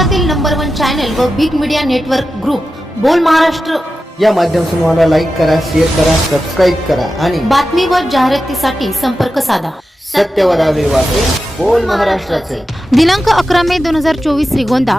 महाराष्ट्रातील number one channel व big media network group Bol Maharashtra. या माध्यम समूहाला लाईक करा शेअर करा सबस्क्राईब करा आणि बातमी व जाहिरातीसाठी संपर्क साधा. सत्यवरावे वाचे बोल महाराष्ट्राचे. दिनांक अकरा मे दोन हजार चोवीस श्रीगोंदा.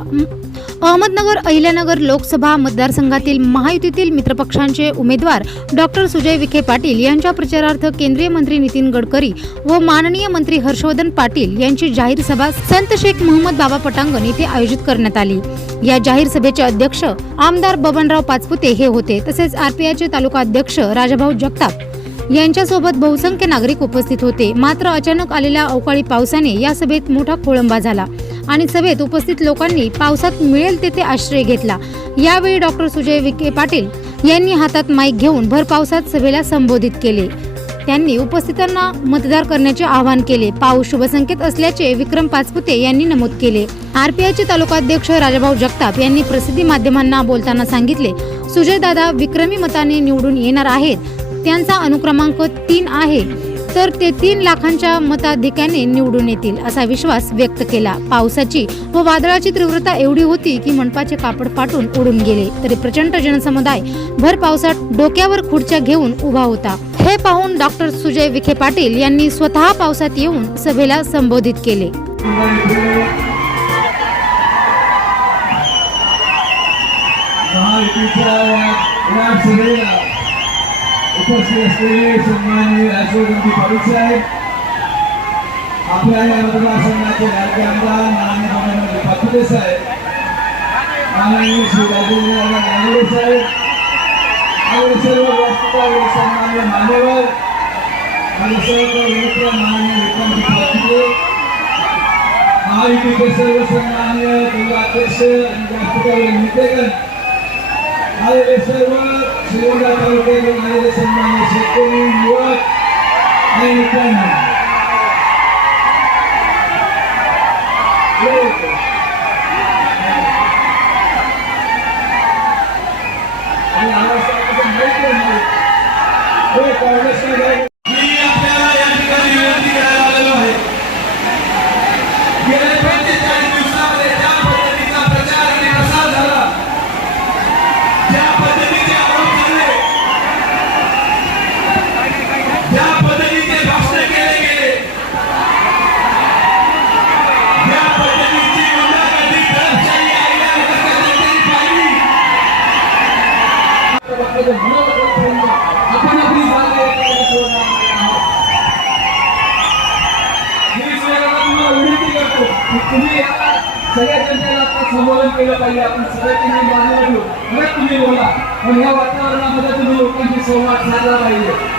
अहमदनगर अहिल्यानगर लोकसभा मतदारसंघातील महायुतीतील मित्रपक्षांचे उमेदवार डॉक्टर सुजय विखे पाटील यांच्या प्रचारार्थ केंद्रीय मंत्री नितीन गडकरी व माननीय मंत्री हर्षवर्धन पाटील यांची जाहीर सभा संत शेख मोहम्मद बाबा पटांगण येथे आयोजित करण्यात आली. या जाहीर सभेचे अध्यक्ष आमदार बबनराव पाचपुते हे होते तसेच आरपीआयचे तालुका अध्यक्ष राजाभाऊ जगताप यांच्यासोबत बहुसंख्य नागरिक उपस्थित होते. मात्र अचानक आलेल्या अवकाळी पावसाने या सभेत मोठा खोळंबा झाला. आणि सभेत उपस्थित लोकांनी पावसात मिळेल तेथे आश्रय घेतला. यावेळी डॉक्टर सुजय विखे पाटील यांनी हातात माईक घेऊन भर पावसात सभेला संबोधित केले. त्यांनी उपस्थितांना मतदार करण्याचे आवाहन केले. पाऊस शुभसंकेत असल्याचे विक्रम पाचपुते यांनी नमूद केले. आरपीआयचे तालुकाध्यक्ष राजाभाऊ जगताप यांनी प्रसिद्धी माध्यमांना बोलताना सांगितले सुजयदादा विक्रमी मताने निवडून येणार आहेत. त्यांचा अनुक्रमांक तीन आहे. तर ते तीन लाखांच्या मताधिक्याने निवडून येतील असा विश्वास व्यक्त केला. पावसाची व वादळाची तीव्रता एवढी होती की मंडपाचे कापड फाटून उडून गेले. तरी प्रचंड जनसमुदाय भर पावसात डोक्यावर खुर्च्या घेऊन उभा होता. हे पाहून डॉक्टर सुजय विखे पाटील यांनी स्वतः पावसात येऊन सभेला संबोधित केले. उपस्थित असलेले सन्माननीय राजवर्धनजी पाटील साहेब आपल्या या मतदारसंघाचे राज्य आमदार नारायण बबनराव साहेब माननीय श्री राजेंद्र नांगरे साहेब आणि सर्व व्यासपीठावर सन्मान्य मान्यवर आणि सर्व मित्र माननीय विक्रमजी पाचपुते महायुतीचे सर्व सन्मान्य जिल्हाध्यक्ष आणि व्यासपीठावरील नेतेगण आलेले सर्व श्रीगोंदा तालुक्यातून आलेले सन्मान्य शेतकरी युवक आणि मित्रांनो करतो की तुम्ही या सगळ्या जनतेला संबोधन केलं पाहिजे आपण सगळ्यांनी बाजूला घेऊ तुम्ही बोला पण या वातावरणामध्ये तुम्ही लोकांशी संवाद साधला पाहिजे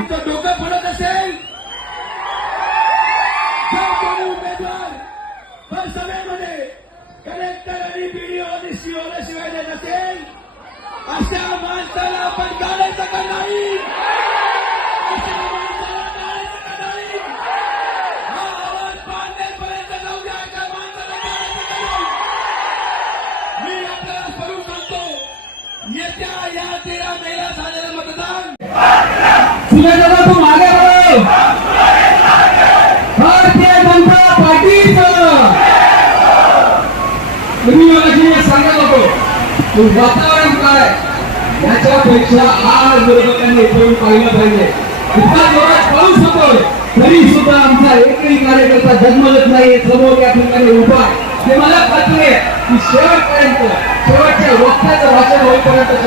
या डोकं पडत असेल. जर कोणी उमेदवार. भर कलेक्टर आणि बीडीओ आणि सीओला शिवाय देत असेल. अशा माणसाला आपण गाडायचं का नाही? अशा माणसाला गाडायचं का नाही? हा आवाज पाडण्यापर्यंत जाऊ द्या. अशा माणसाला गाडायचं का नाही? मी आपल्याला करून सांगतो. येत्या या तेरा मेला झालेलं मतदान सुनेदादा तू मागे वळ. भारतीय जनता पार्टीचं तुम्ही मगाशी सांगत होतो वातावरण काय याच्यापेक्षा आज विरोधकांनी उपयोग पाहिलं पाहिजे इतका जोरात पाऊस होतोय तरी सुद्धा आमचा एकही कार्यकर्ता जन्मलत नाही समोर या ठिकाणी उभा आहे. हे मला खात्री आहे की शेवटपर्यंत शेवटच्या वक्त्याचं भाषण होईपर्यंत